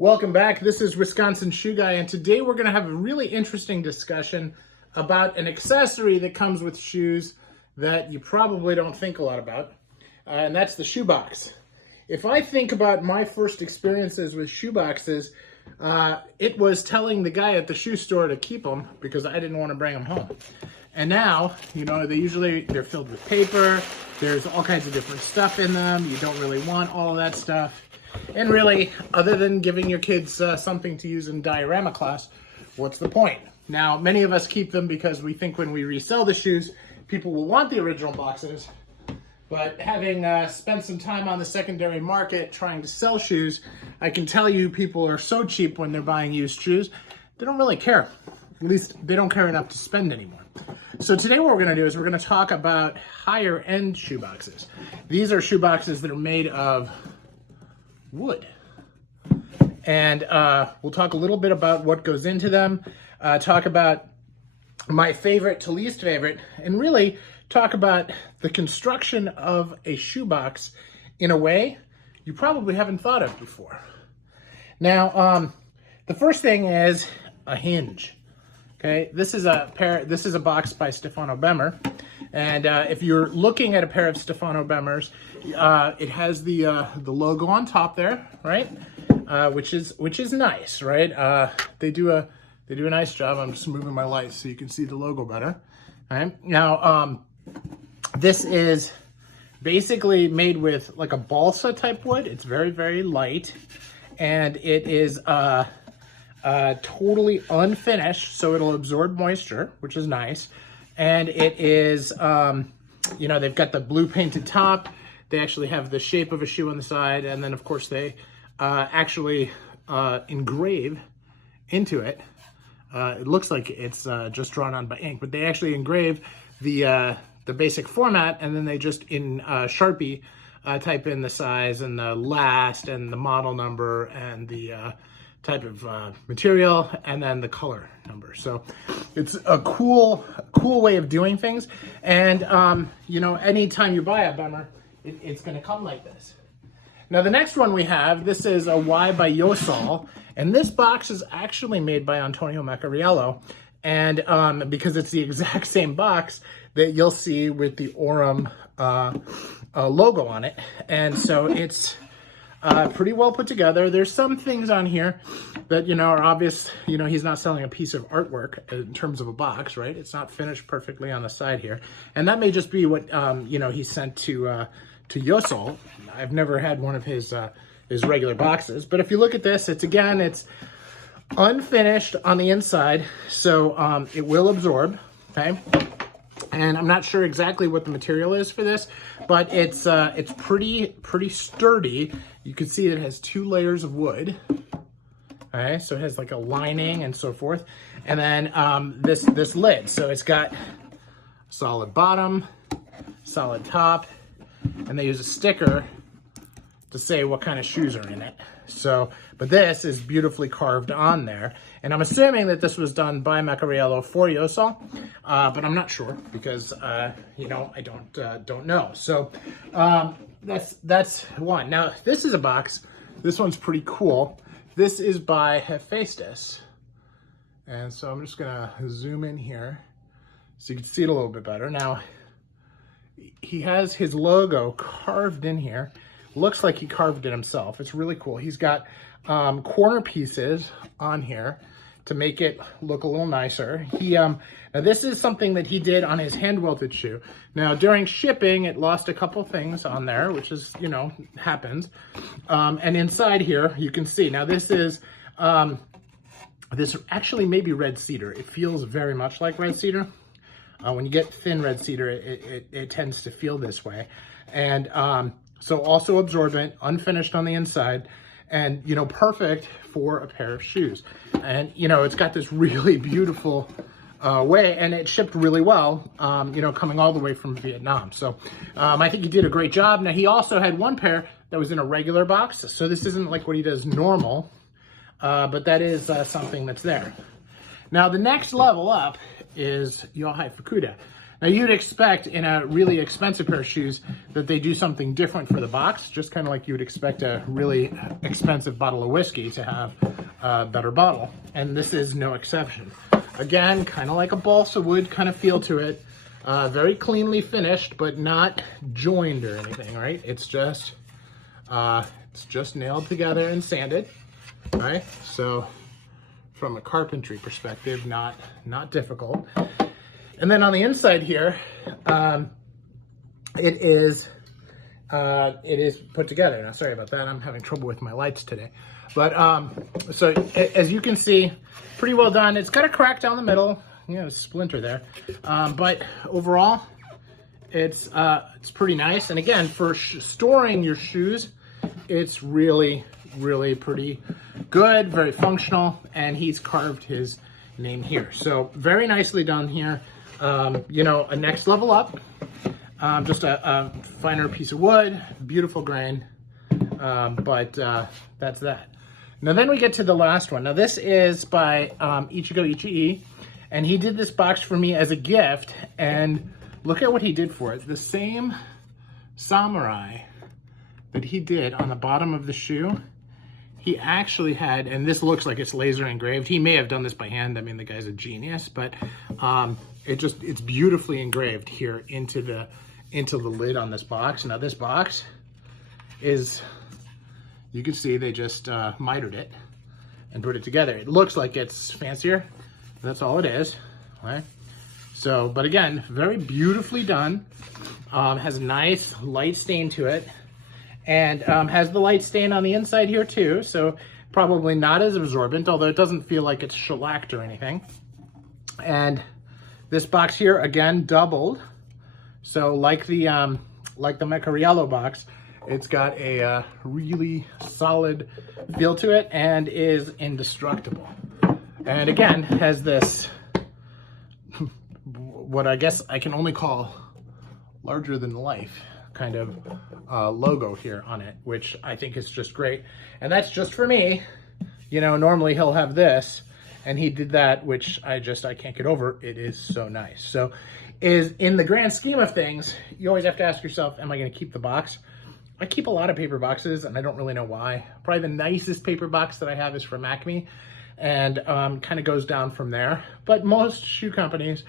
Welcome back. This is Wisconsin Shoe Guy, and today we're going to have a really interesting discussion about an accessory that comes with shoes that you probably don't think a lot about, and that's the shoebox. If I think about my first experiences with shoeboxes, it was telling the guy at the shoe store to keep them because I didn't want to bring them home. And now, you know, they're filled with paper. There's all kinds of different stuff in them. You don't really want all of that stuff. And really, other than giving your kids something to use in diorama class, what's the point? Now, many of us keep them because we think when we resell the shoes, people will want the original boxes. But having spent some time on the secondary market trying to sell shoes, I can tell you people are so cheap when they're buying used shoes, they don't really care. At least they don't care enough to spend anymore. So today what we're going to do is we're going to talk about higher end shoeboxes. These are shoeboxes that are made of wood. And we'll talk a little bit about what goes into them, talk about my favorite to least favorite, and really talk about the construction of a shoebox in a way you probably haven't thought of before. Now, the first thing is a hinge. Okay, this is a box by Stefano Bemmer, and if you're looking at a pair of Stefano Bemmers, it has the logo on top there, right? Which is nice, right? They do a nice job. I'm just moving my light so you can see the logo better. All right, now this is basically made with like a balsa type wood. It's very, very light, and it is totally unfinished, so it'll absorb moisture, which is nice. And it is, you know, they've got the blue painted top. They actually have the shape of a shoe on the side, and then of course they actually engrave into it. It looks like it's just drawn on by ink, but they actually engrave the basic format, and then they just in Sharpie type in the size and the last and the model number and the type of material and then the color number. So it's a cool way of doing things. And you know, anytime you buy a Bemmer, it's going to come like this. Now the next one we have, this is a Y by Yosol, and this box is actually made by Antonio Meccariello, and because it's the exact same box that you'll see with the Aurum logo on it, and so it's pretty well put together. There's some things on here that, you know, are obvious. You know, he's not selling a piece of artwork in terms of a box, right? It's not finished perfectly on the side here. And that may just be what, you know, he sent to Yosol. I've never had one of his regular boxes. But if you look at this, it's unfinished on the inside. So it will absorb, okay? And I'm not sure exactly what the material is for this, but it's pretty sturdy. You can see it has 2 layers of wood. Okay, so it has like a lining and so forth. And then this lid. So it's got solid bottom, solid top, and they use a sticker to say what kind of shoes are in it. So, but this is beautifully carved on there. And I'm assuming that this was done by Meccariello for Yosol, but I'm not sure because, you know, I don't know. So that's one. Now, this is a box. This one's pretty cool. This is by Hephaestus. And so I'm just gonna zoom in here so you can see it a little bit better. Now, he has his logo carved in here. Looks like he carved it himself. It's really cool. He's got corner pieces on here to make it look a little nicer. Now this is something that he did on his hand welted shoe. Now during shipping, it lost a couple things on there, which is, you know, happens. And inside here, you can see. Now this is this actually may be red cedar. It feels very much like red cedar. When you get thin red cedar, it tends to feel this way. And so also absorbent, unfinished on the inside, and, you know, perfect for a pair of shoes. And, you know, it's got this really beautiful way, and it shipped really well, you know, coming all the way from Vietnam. So I think he did a great job. Now, he also had one pair that was in a regular box. So this isn't like what he does normal, but that is something that's there. Now, the next level up is Yohai Fukuda. Now you'd expect in a really expensive pair of shoes that they do something different for the box, just kind of like you would expect a really expensive bottle of whiskey to have a better bottle. And this is no exception. Again, kind of like a balsa wood kind of feel to it. Very cleanly finished, but not joined or anything, right? It's just nailed together and sanded, right? So from a carpentry perspective, not difficult. And then on the inside here, it is put together. Now, sorry about that. I'm having trouble with my lights today. But so as you can see, pretty well done. It's got a crack down the middle, you know, a splinter there. But overall, it's pretty nice. And again, for storing your shoes, it's really pretty good, very functional. And he's carved his name here. So very nicely done here. You know, a next level up, just a finer piece of wood, beautiful grain, but that's that. Now then we get to the last one. Now this is by Ichigo Ichii, and he did this box for me as a gift, and look at what he did for it. The same samurai that he did on the bottom of the shoe, he actually had, and this looks like it's laser engraved. He may have done this by hand. I mean, the guy's a genius, but it's beautifully engraved here into the lid on this box. Now this box is, you can see they just mitered it and put it together. It looks like it's fancier. That's all it is, right? So, but again, very beautifully done. Has a nice light stain to it. And has the light stain on the inside here too, so probably not as absorbent, although it doesn't feel like it's shellacked or anything. And this box here, again, doubled. So like the Meccariello box, it's got a really solid feel to it and is indestructible. And again, has this, what I guess I can only call larger than life kind of logo here on it, which I think is just great. And that's just for me. You know, normally he'll have this, and he did that, which I can't get over. It is so nice. So is in the grand scheme of things, you always have to ask yourself, am I going to keep the box? I keep a lot of paper boxes, and I don't really know why. Probably the nicest paper box that I have is from Acme, and kind of goes down from there. But most shoe companies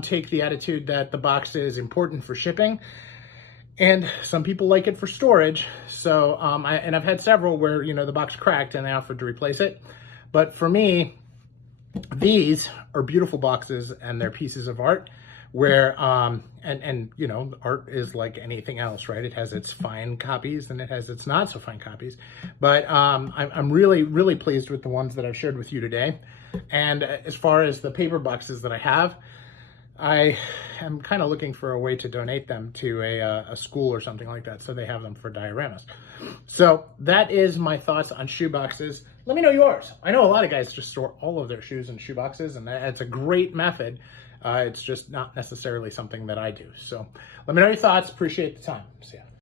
take the attitude that the box is important for shipping, and some people like it for storage. So, I've had several where, you know, the box cracked and they offered to replace it. But for me, these are beautiful boxes and they're pieces of art where, and you know, art is like anything else, right? It has its fine copies and it has its not so fine copies. But I'm really pleased with the ones that I've shared with you today. And as far as the paper boxes that I have, I am kind of looking for a way to donate them to a school or something like that, so they have them for dioramas. So that is my thoughts on shoe boxes. Let me know yours. I know a lot of guys just store all of their shoes in shoe boxes, and that's a great method. It's just not necessarily something that I do. So let me know your thoughts. Appreciate the time. See ya.